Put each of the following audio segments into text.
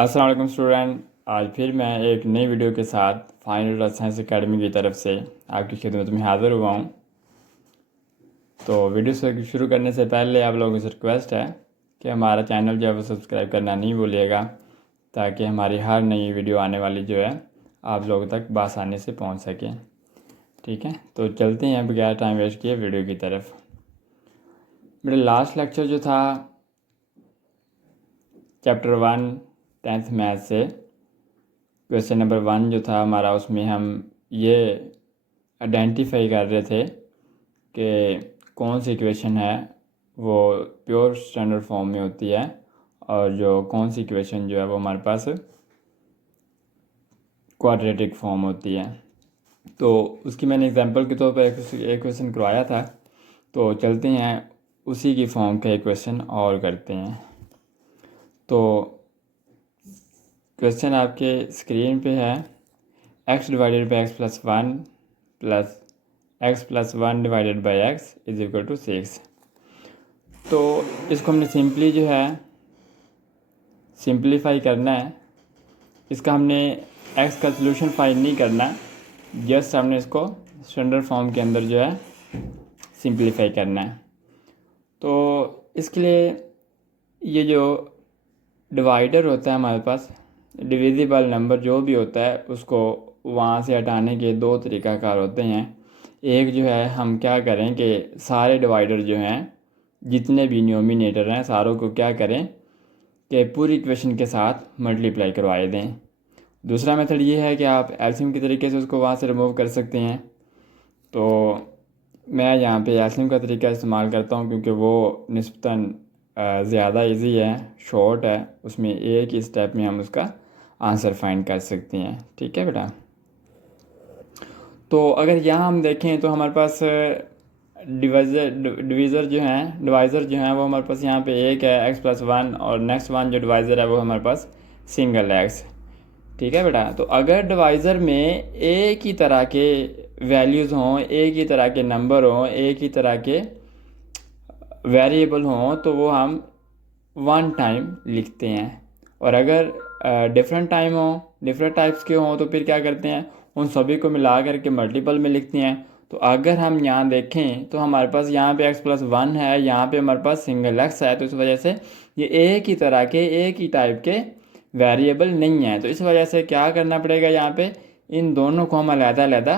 अस्सलाम वालेकुम स्टूडेंट। आज फिर मैं एक नई वीडियो के साथ फाइनल साइंस एकेडमी की तरफ से आपकी खिदमत में हाज़िर हुआ हूँ। तो वीडियो से शुरू करने से पहले आप लोगों से रिक्वेस्ट है कि हमारा चैनल जो है वो सब्सक्राइब करना नहीं भूलिएगा, ताकि हमारी हर नई वीडियो आने वाली जो है आप लोगों तक बआसानी से पहुँच सके। ठीक है, तो चलते हैं बगैर टाइम वेस्ट किए वीडियो की तरफ। मेरा लास्ट लेक्चर जो था चैप्टर 1 10th मैथ से क्वेश्चन नंबर 1 जो था हमारा, उसमें हम ये आइडेंटिफाई कर रहे थे कि कौन सी इक्वेशन है वो प्योर स्टैंडर्ड फॉर्म में होती है और जो कौन सी इक्वेशन जो है वो हमारे पास क्वाड्रेटिक फॉर्म होती है। तो उसकी मैंने एग्जांपल के तौर पर एक क्वेश्चन करवाया था। तो चलते हैं उसी की फॉर्म का एक क्वेश्चन और करते हैं। तो क्वेश्चन आपके स्क्रीन पे है, x divided by x plus one plus x plus one divided by x is equal to 6। तो इसको हमने सिंपली जो है सिंप्लीफाई करना है। इसका हमने x का सोल्यूशन फाइंड नहीं करना, जस्ट हमने इसको स्टैंडर्ड फॉर्म के अंदर जो है सिंप्लीफाई करना है। तो इसके लिए ये जो डिवाइडर होता है हमारे पास, डिविजिबल नंबर जो भी होता है उसको वहाँ से हटाने के दो तरीक़ाकार होते हैं। एक जो है हम क्या करें कि सारे डिवाइडर जो हैं जितने भी न्यूमिनेटर हैं सारों को क्या करें कि पूरी इक्वेशन के साथ मल्टीप्लाई करवाए दें। दूसरा मेथड ये है कि आप एलसीएम के तरीके से उसको वहाँ से रिमूव कर सकते हैं। तो मैं यहाँ पे एलसीएम का तरीका इस्तेमाल करता हूँ क्योंकि वो निस्बतन ज़्यादा इजी है, शॉर्ट है, उसमें एक ही स्टेप में हम उसका आंसर फाइंड कर सकते हैं। ठीक है बेटा। तो अगर यहाँ हम देखें तो हमारे पास डिवाइज़र जो हैं वो हमारे पास यहाँ पे एक है एक्स प्लस वन, और नेक्स्ट वन जो डिवाइज़र है वो हमारे पास सिंगल एक्स। ठीक है बेटा। तो अगर डिवाइज़र में एक ही तरह के वैल्यूज़ हों, एक ही तरह के नंबर हों, एक ही तरह के वेरिएबल हों तो वो हम वन टाइम लिखते हैं। और अगर डिफरेंट टाइम हो, डिफरेंट टाइप्स के हों तो फिर क्या करते हैं, उन सभी को मिला करके मल्टीपल में लिखते हैं। तो अगर हम यहाँ देखें तो हमारे पास यहाँ पे x प्लस वन है, यहाँ पे हमारे पास सिंगल x है, तो इस वजह से ये एक ही तरह के एक ही टाइप के वेरिएबल नहीं है। तो इस वजह से क्या करना पड़ेगा, यहाँ पे इन दोनों को हम अलग-अलग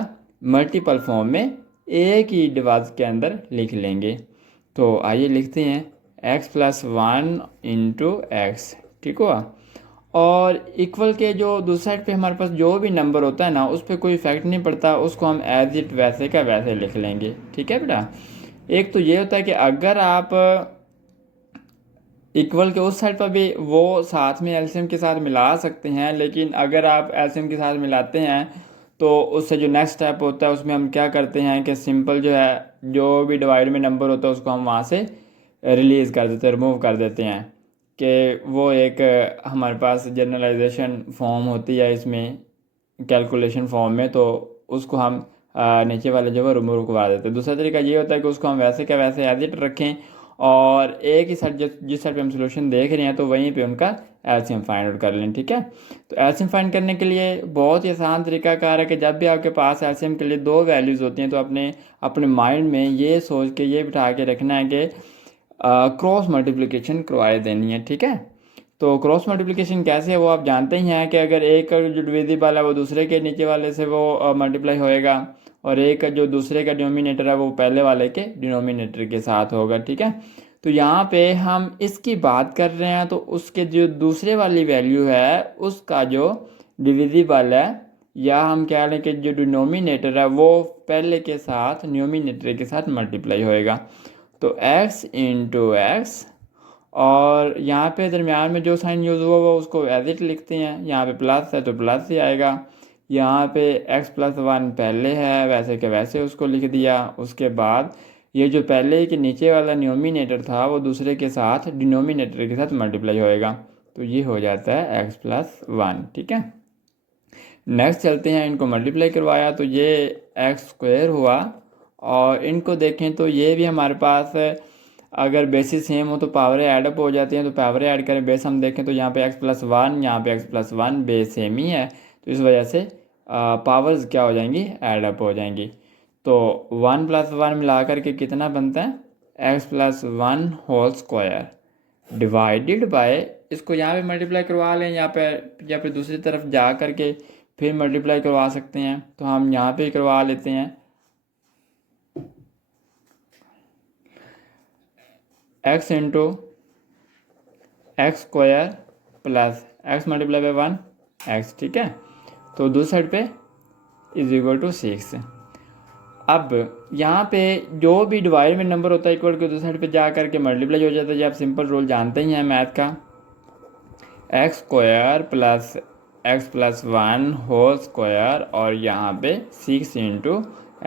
मल्टीपल फॉर्म में एक ही डिवाइस के अंदर लिख लेंगे। तो आइए लिखते हैं x plus one into x. ठीक हुआ। और इक्वल के जो दूसरी साइड पे हमारे पास जो भी नंबर होता है ना उस पर कोई इफेक्ट नहीं पड़ता, उसको हम एज इट वैसे का वैसे लिख लेंगे। ठीक है बेटा। एक तो ये होता है कि अगर आप इक्वल के उस साइड पर भी वो साथ में एलसीएम के साथ मिला सकते हैं, लेकिन अगर आप एलसीएम के साथ मिलाते हैं तो उससे जो नेक्स्ट स्टेप होता है उसमें हम क्या करते हैं कि सिंपल जो है जो भी डिवाइड में नंबर होता है उसको हम वहाँ से रिलीज़ कर देते हैं, रिमूव कर देते हैं कि वो एक हमारे पास जनरलाइजेशन फॉर्म होती है इसमें कैलकुलेशन फॉर्म में, तो उसको हम नीचे वाले जो है रिमूव करवा देते हैं। दूसरा तरीका ये होता है कि उसको हम वैसे का वैसे एज इट रखें और एक ही साइड जिस साइड पे हम सोल्यूशन देख रहे हैं तो वहीं पे उनका एलसीएम फाइंड आउट कर लें। ठीक है। तो एलसीएम फाइंड करने के लिए बहुत ही आसान तरीकाकार है कि जब भी आपके पास एलसीएम के लिए दो वैल्यूज़ होती हैं तो अपने अपने माइंड में ये सोच के ये बिठा के रखना है कि क्रॉस मल्टीप्लिकेशन करवाए देनी है। ठीक है। तो क्रॉस मल्टीप्लिकेशन कैसे है वो आप जानते ही हैं कि अगर एक का जो डिविजिबल है वो दूसरे के नीचे वाले से वो मल्टीप्लाई होएगा, और एक का जो दूसरे का डिनोमिनेटर है वो पहले वाले के डिनोमिनेटर के साथ होगा। ठीक है। तो यहाँ पे हम इसकी बात कर रहे हैं तो उसके जो दूसरे वाली वैल्यू है उसका जो डिविजिबल है, या हम कह लें कि जो डिनोमिनेटर है वो पहले के साथ न्यूमिनेटर के साथ मल्टीप्लाई होएगा। तो x इंटू एक्स, और यहाँ पे दरमियान में जो साइन यूज़ हुआ वो उसको एज इट लिखते हैं। यहाँ पे प्लस है तो प्लस ही आएगा। यहाँ पे x प्लस वन पहले है वैसे के वैसे उसको लिख दिया। उसके बाद ये जो पहले के नीचे वाला न्यूमिनेटर था वो दूसरे के साथ डिनोमिनेटर के साथ मल्टीप्लाई होएगा, तो ये हो जाता है x प्लस वन। ठीक है। नेक्स्ट चलते हैं, इनको मल्टीप्लाई करवाया तो ये एक्स स्क्वायर हुआ, और इनको देखें तो ये भी हमारे पास अगर बेसिस सेम हो तो पावरें ऐड अप हो जाती हैं, तो पावरें ऐड करें, बेस हम देखें तो यहाँ पे x+1, यहाँ पे x+1, बेस सेम ही है, तो इस वजह से पावर्स क्या हो जाएंगी, ऐड अप हो जाएंगी। तो 1+1 मिला करके कितना बनता है, x+1 whole square divided by, इसको यहाँ पे मल्टीप्लाई करवा लें यहाँ पे, या फिर दूसरी तरफ जा करके फिर मल्टीप्लाई करवा सकते हैं, तो हम यहाँ पे करवा लेते हैं x into x square plus x multiply by 1 x, ठीक है। तो दूसरी साइड पे इज इक्वल टू 6। अब यहाँ पे जो भी डिवाइड में नंबर होता है इक्वल के दूसरी साइड पे जा करके मल्टीप्लाई हो जाता है, जो आप सिंपल रूल जानते ही हैं मैथ का, x square plus x+1 whole square और यहाँ पे 6 into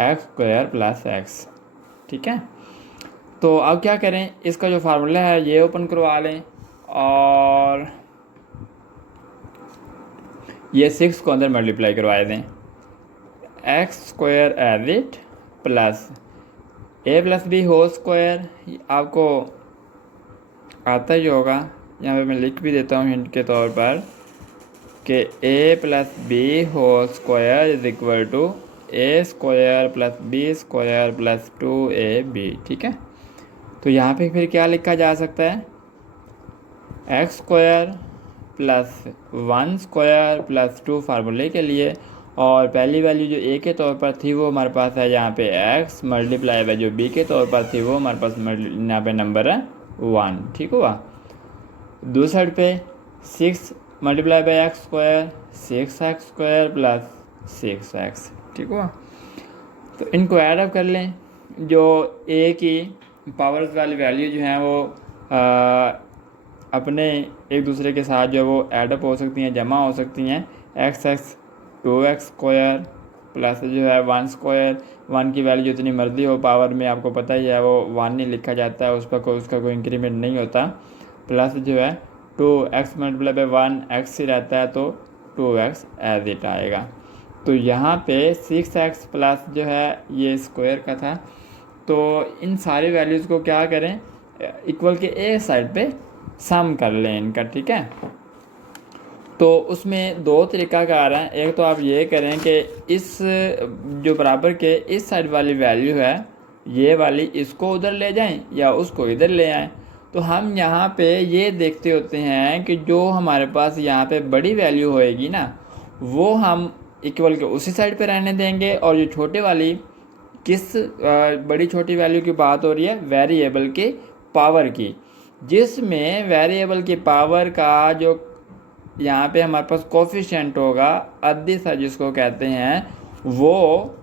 x square plus x, ठीक है। तो अब क्या करें, इसका जो फार्मूला है ये ओपन करवा लें और ये 6 को अंदर मल्टीप्लाई करवा दें, x square as it plus a+b whole square, आपको आता ही होगा, यहाँ पे मैं लिख भी देता हूँ हिंट के तौर पर कि a+b whole square is equal to a square plus b square plus 2ab, ठीक है। तो यहाँ पे फिर क्या लिखा जा सकता है, x square plus 1 square plus 2 फार्मूले के लिए, और पहली वैल्यू जो a के तौर पर थी वो हमारे पास है यहाँ पे x मल्टीप्लाई बाय जो b के तौर पर थी वो हमारे पास यहाँ पे नंबर है 1, ठीक हुआ। दूसरी साइड पे 6 multiply by x square, 6x square plus 6x, ठीक हुआ। तो इनको ऐड अप कर लें, जो a की पावर्स वाली वैल्यू जो हैं वो अपने एक दूसरे के साथ जो है वो ऐडअप हो सकती हैं, जमा हो सकती हैं। x 2x स्क्वायर प्लस जो है 1 स्क्वायर, 1 की वैल्यू जितनी मर्जी हो पावर में, आपको पता ही है वो 1 नहीं लिखा जाता है, उस पर उसका कोई इंक्रीमेंट नहीं होता, प्लस जो है 2x मल्टीप्लाई बाई 1 x ही रहता है, तो 2x एज इट आएगा। तो यहाँ पे 6x प्लस जो है ये स्क्वायर का था, तो इन सारी वैल्यूज़ को क्या करें, इक्वल के ए साइड पे सम कर लें इनका, ठीक है। तो उसमें दो तरीक़ाकार हैं, एक तो आप ये करें कि इस जो बराबर के इस साइड वाली वैल्यू है ये वाली, इसको उधर ले जाएं या उसको इधर ले आएं। तो हम यहाँ पे ये देखते होते हैं कि जो हमारे पास यहाँ पे बड़ी वैल्यू होएगी ना, वो हम इक्वल के उसी साइड पे रहने देंगे, और ये छोटे वाली किस बड़ी छोटी वैल्यू की बात हो रही है, वेरिएबल के पावर की, जिसमें वेरिएबल की पावर का जो यहाँ पे हमारे पास कोफिशिएंट होगा अदिश जिसको कहते हैं, वो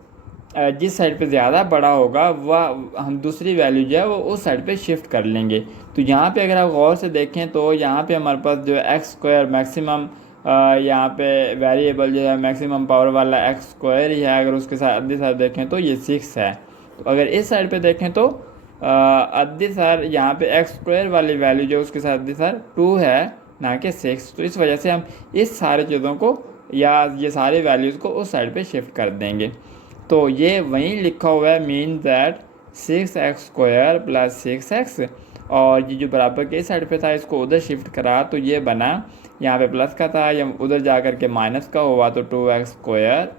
जिस साइड पे ज़्यादा बड़ा होगा वह हम दूसरी वैल्यू जो है वो उस साइड पे शिफ्ट कर लेंगे। तो यहाँ पे अगर आप गौर से देखें तो यहाँ पे हमारे पास जो एक्स स्क्वायर मैक्सिमम, यहाँ पे वेरिएबल जो है मैक्सिमम पावर वाला एक्स स्क्वायर ही है, अगर उसके साथ अदिश देखें तो ये 6 है। तो अगर इस साइड पे देखें तो अदिश यहाँ पे एक्स स्क्वायर वाली वैल्यू जो उसके साथ अदिश 2 है ना कि 6। तो इस वजह से हम इस सारे चीज़ों को या ये सारे वैल्यूज़ को उस साइड पे शिफ्ट कर देंगे। तो ये वहीं लिखा हुआ है, mean that 6x square plus 6x, और ये जो बराबर के इस साइड पे था इसको उधर शिफ्ट करा तो ये बना, यहाँ पे प्लस का था या उधर जा कर के माइनस का हुआ, तो 2x स्क्वायर,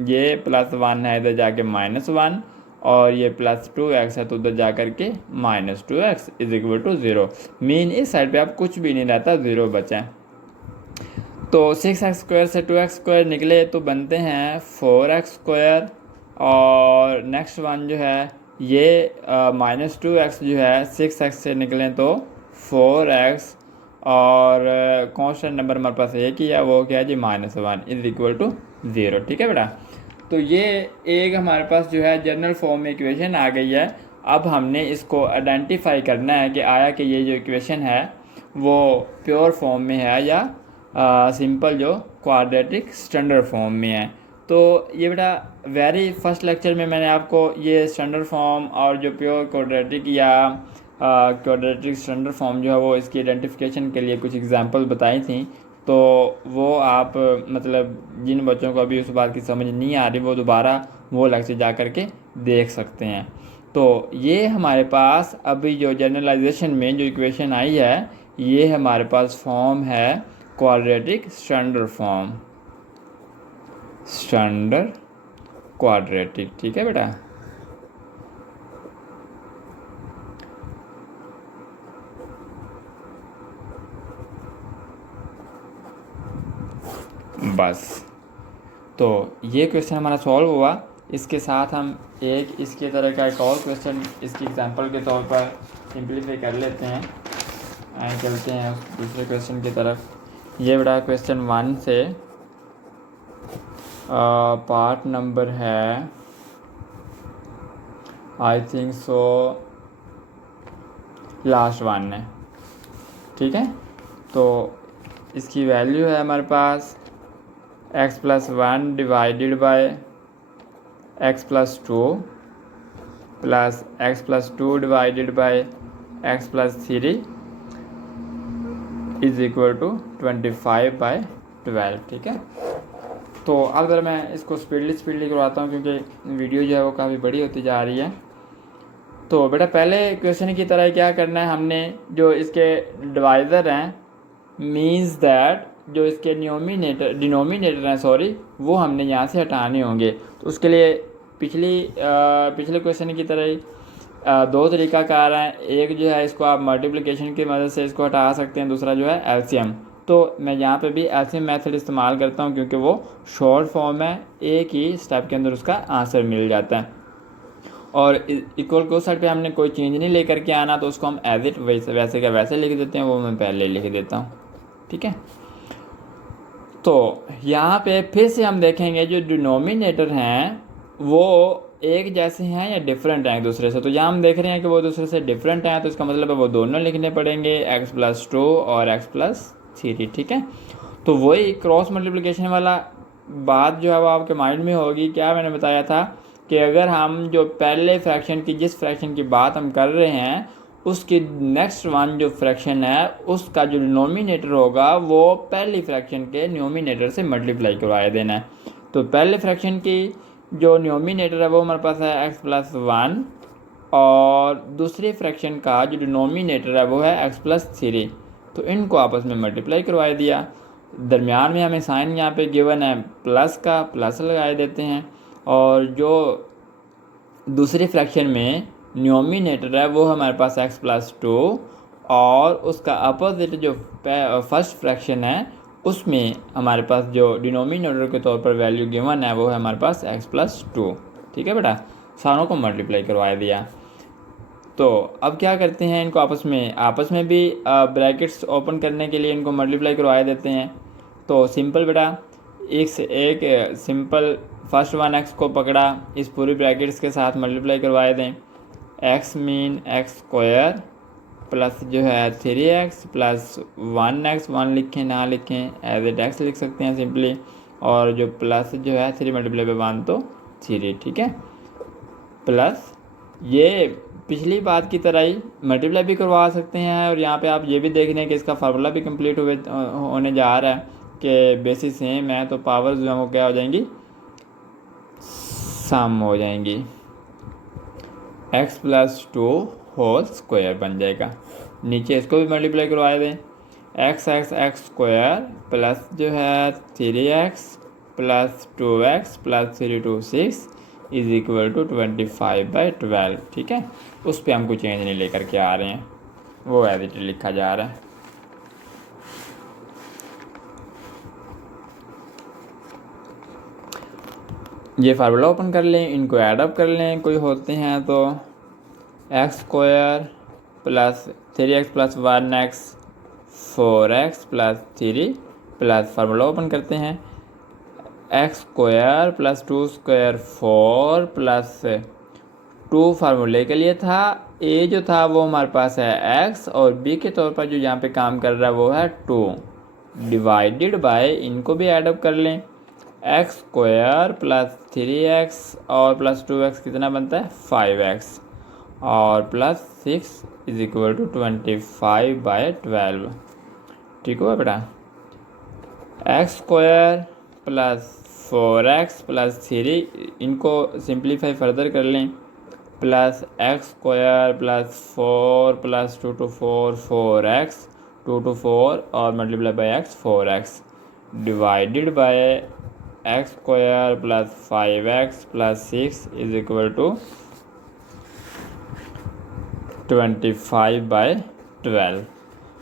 ये +1 है इधर जाके -1, और ये +2x है तो उधर जा कर के -2x is equal to 0। Mean इस साइड पे आप कुछ भी नहीं रहता, 0 बचा है। तो 6x स्क्वायर से 2x स्क्वायर निकले तो बनते हैं 4x स्क्वायर, और नेक्स्ट वन जो है ये -2x जो है 6x से निकलें तो 4x, और कांस्टेंट नंबर हमारे पास एक ही है, वो क्या है जी -1 इज इक्वल टू 0, ठीक है बेटा। तो ये एक हमारे पास जो है जनरल फॉर्म में इक्वेशन आ गई है। अब हमने इसको आइडेंटिफाई करना है कि आया कि ये जो इक्वेशन है वो प्योर फॉर्म में है या सिंपल जो क्वाड्रेटिक स्टैंडर्ड फॉर्म में है। तो ये बेटा वेरी फर्स्ट लेक्चर में मैंने आपको ये स्टैंडर्ड फॉर्म और जो प्योर क्वाड्रेटिक या क्वाड्रेटिक स्टैंडर्ड फॉर्म जो है वो इसकी आइडेंटिफिकेशन के लिए कुछ एग्जांपल बताई थी। तो वो आप मतलब जिन बच्चों को अभी उस बात की समझ नहीं आ रही वो दोबारा वो लेक्चर जा कर के देख सकते हैं। तो ये हमारे पास अभी जो जनरलाइजेशन में जो इक्वेशन आई है, ये हमारे पास फॉर्म है quadratic standard form, standard quadratic. ठीक है बेटा। बस, तो ये क्वेश्चन हमारा सॉल्व हुआ। इसके साथ हम एक इसके तरह का एक और क्वेश्चन इसकी एग्जांपल के तौर पर सिंप्लीफाई कर लेते हैं। चलते हैं उस दूसरे क्वेश्चन की तरफ। ये बड़ा क्वेश्चन 1 से पार्ट नंबर है आई थिंक सो लास्ट 1 है। ठीक है, तो इसकी वैल्यू है हमारे पास x+1 divided by x+2 plus x+2 divided by x+3 is equal to 25/12। ठीक है, तो अब ज़रा मैं इसको स्पीडली करवाता हूँ क्योंकि वीडियो जो है वो काफ़ी बड़ी होती जा रही है। तो बेटा पहले क्वेश्चन की तरह क्या करना है, हमने जो इसके डिवाइज़र हैं मीन्स दैट जो इसके डिनोमिनेटर हैं सॉरी, वो हमने यहाँ से हटाने होंगे। तो उसके लिए पिछले क्वेश्चन की तरह ही दो तरीक़ाकार हैं। एक जो है इसको आप मल्टीप्लिकेशन की मदद से इसको हटा सकते हैं, दूसरा जो है एलसीएम। तो मैं यहाँ पे भी एलसीएम मेथड इस्तेमाल करता हूँ क्योंकि वो शॉर्ट फॉर्म है, एक ही स्टेप के अंदर उसका आंसर मिल जाता है। और इक्वल को साइड पे हमने कोई चेंज नहीं लेकर के आना, तो उसको हम एज इट वैसे का वैसे लिख देते हैं, वो मैं पहले लिख देता हूँ। ठीक है, तो यहाँ पे फिर से हम देखेंगे जो डिनोमिनेटर हैं वो एक जैसे हैं या डिफरेंट हैं एक दूसरे से। तो यहाँ हम देख रहे हैं कि वो दूसरे से डिफरेंट हैं, तो इसका मतलब है वो दोनों लिखने पड़ेंगे, x+2 और x+3। ठीक है, तो वही क्रॉस मल्टीप्लिकेशन वाला बात जो है वो आपके माइंड में होगी। क्या मैंने बताया था कि अगर हम जो पहले फ्रैक्शन की जिस फ्रैक्शन की बात हम कर रहे हैं उसकी नेक्स्ट वन जो फ्रैक्शन है उसका जो डिनोमिनेटर होगा वो पहली फ्रैक्शन के न्यूमिनेटर से मल्टीप्लाई करवाया देना है। तो पहले फ्रैक्शन की जो न्यूमिनेटर है वो हमारे पास है x+1 और दूसरी फ्रैक्शन का जो डिनोमिनेटर है वो है x+3। तो इनको आपस में मल्टीप्लाई करवा दिया। दरमियान में हमें साइन यहाँ पे गिवन है प्लस का, प्लस लगा देते हैं। और जो दूसरी फ्रैक्शन में न्यूमिनेटर है वो हमारे पास x+2 और उसका अपोजिट जो फर्स्ट फ्रैक्शन है उसमें हमारे पास जो डिनोमिनेटर के तौर पर वैल्यू गिवन है वो है हमारे पास x+2। ठीक है बेटा, सारों को मल्टीप्लाई करवा दिया। तो अब क्या करते हैं, इनको आपस में भी ब्रैकेट्स ओपन करने के लिए इनको मल्टीप्लाई करवा देते हैं। तो सिंपल बेटा, एक से एक सिंपल फर्स्ट 1x को पकड़ा, इस पूरी ब्रैकेट्स के साथ मल्टीप्लाई करवाए दें। x मीन x² प्लस जो है 3x प्लस 1x, 1 लिखें ना लिखें एज इट x लिख सकते हैं सिंपली। और जो प्लस जो है 3 मल्टीप्लाई बाय 1 तो 3। ठीक है, प्लस ये पिछली बात की तरह ही मल्टीप्लाई भी करवा सकते हैं। और यहाँ पे आप ये भी देख रहे हैं कि इसका फार्मूला भी कंप्लीट होने जा रहा है कि बेसिस सेम है, तो पावर जो है वो क्या हो जाएंगी, सम हो जाएंगी, x+2 होल स्क्वायर बन जाएगा। नीचे इसको भी मल्टीप्लाई करवा दें, x² प्लस जो है 3x plus 2x plus 3 2 6 is equal to 25/12। ठीक है, उस पर हम कोई चेंज नहीं लेकर के आ रहे हैं, वो एज इट लिखा जा रहा है। ये फार्मूला ओपन कर लें, इनको ऐडअप कर लें, कोई होते हैं तो x² plus 3x plus 1x 4x plus 3 plus formula open करते हैं x² प्लस 2² 4 प्लस 2 फार्मूले के लिए था, a जो था वो हमारे पास है x और b के तौर पर जो यहाँ पे काम कर रहा है वो है 2 डिवाइडेड बाय, इनको भी ऐडअप कर लें, x² प्लस 3x और प्लस 2x कितना बनता है 5x और प्लस 6 इज इक्वल टू 25/12। ठीक हुआ बेटा, x² प्लस 4x प्लस 3 इनको सिंप्लीफाई फर्दर कर लें, plus x square plus 4 plus 2 to 4 4x 2 to 4 और multiply by x 4x divided by x square plus 5x plus 6 is equal to 25/12।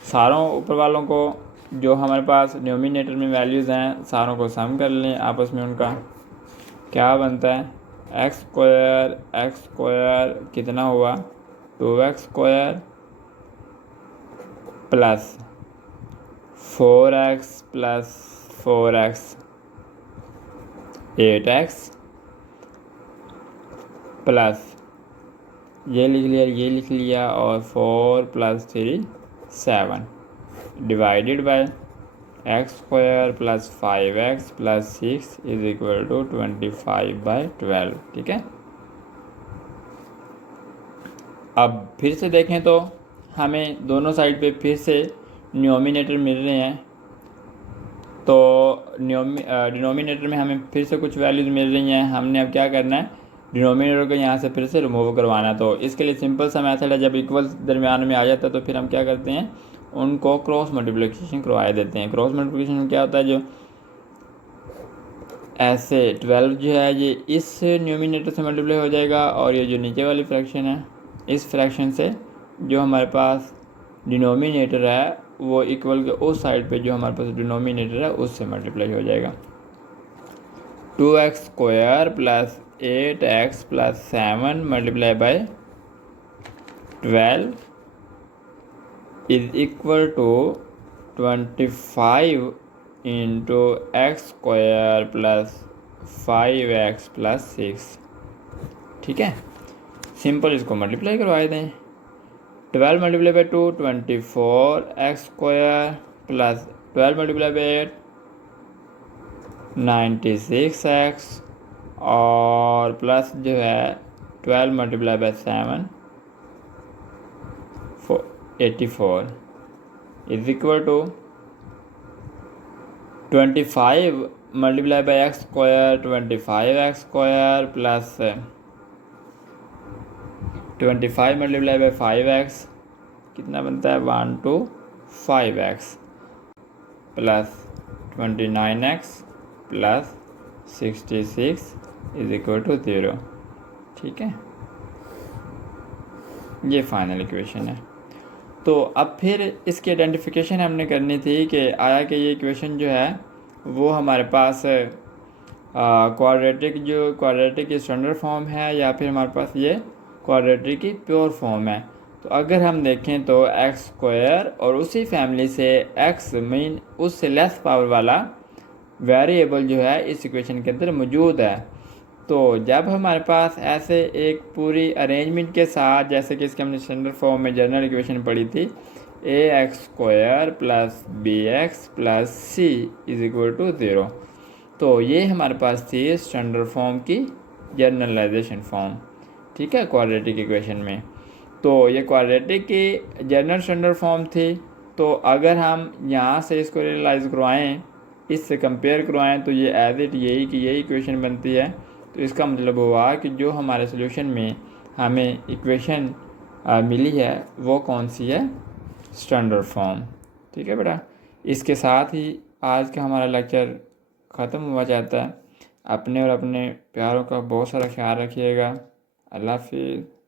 सारों ऊपर वालों को जो हमारे पास न्यूमिनेटर में वैल्यूज़ हैं सारों को सम कर लें आपस में, उनका क्या बनता है एक्स स्क्वायर कितना हुआ 2x square plus 4x plus 4x 8x plus ये लिख लिया और 4 plus 3 7 divided by x square plus 5x plus 6 is equal to 25/12। ठीक है, अब फिर से देखें तो हमें दोनों साइड पे फिर से न्यूमिनेटर मिल रहे हैं, तो डिनोमिनेटर में हमें फिर से कुछ वैल्यूज़ मिल रही हैं। हमने अब क्या करना है, डिनोमिनेटर को यहाँ से फिर से रिमूव करवाना है। तो इसके लिए सिंपल सा मेथड है, जब इक्वल दरमियान में आ जाता है तो फिर हम क्या करते हैं, उनको क्रॉस मल्टीप्लिकेशन करवा देते हैं। क्रॉस मल्टीप्लिकेशन में क्या होता है, जो ऐसे 12 जो है ये इस न्यूमिनेटर से मल्टीप्लाई हो जाएगा और ये जो नीचे वाली फ्रैक्शन है इस फ्रैक्शन से जो हमारे पास डिनोमिनेटर है वो इक्वल के उस साइड पे जो हमारे पास डिनोमिनेटर है उससे मल्टीप्लाई हो जाएगा। 2x square plus 8x plus 7 multiply by 12 is equal to 25 into x square plus 5x plus 6। ठीक है, सिंपल इसको मल्टीप्लाई करवा दें। 12 multiply by 2 24 x square plus 12 multiply by 8 96x और प्लस जो है 12 multiply by 7 84 is equal to 25 multiply by x square 25x square plus 25 multiply by 5x कितना बनता है 125x plus 29x plus 66 is equal to 0। ठीक है, ये final equation है। तो अब फिर इसकी आइडेंटिफिकेशन हमने करनी थी कि आया कि ये इक्वेशन जो है वो हमारे पास क्वाड्रेटिक की स्टैंडर्ड फॉर्म है या फिर हमारे पास ये क्वाड्रेटिक की प्योर फॉर्म है। तो अगर हम देखें तो एक्स स्क्वायर और उसी फैमिली से एक्स मीन उससे लेस पावर वाला वेरिएबल जो है इस इक्वेशन के अंदर मौजूद है। तो जब हमारे पास ऐसे एक पूरी अरेंजमेंट के साथ, जैसे कि इसके हमने स्टैंडर्ड फॉर्म में जनरल इक्वेशन पढ़ी थी, ax square plus bx plus c is equal to 0, तो ये हमारे पास थी स्टैंडर्ड फॉर्म की जनरलाइजेशन फॉर्म। ठीक है, क्वाड्रेटिक इक्वेशन में तो ये क्वाड्रेटिक की जनरल स्टैंडर्ड फॉर्म थी। तो अगर हम यहाँ से इसको रियलाइज़ करवाएँ, इससे कंपेयर करवाएँ, तो ये एज इट यही इक्वेशन बनती है। तो इसका मतलब हुआ कि जो हमारे सोल्यूशन में हमें इक्वेशन मिली है वो कौन सी है, स्टैंडर्ड फॉर्म। ठीक है बेटा, इसके साथ ही आज का हमारा लेक्चर ख़त्म हुआ जाता है। अपने और अपने प्यारों का बहुत सारा ख्याल रखिएगा। अल्लाह हाफिज़।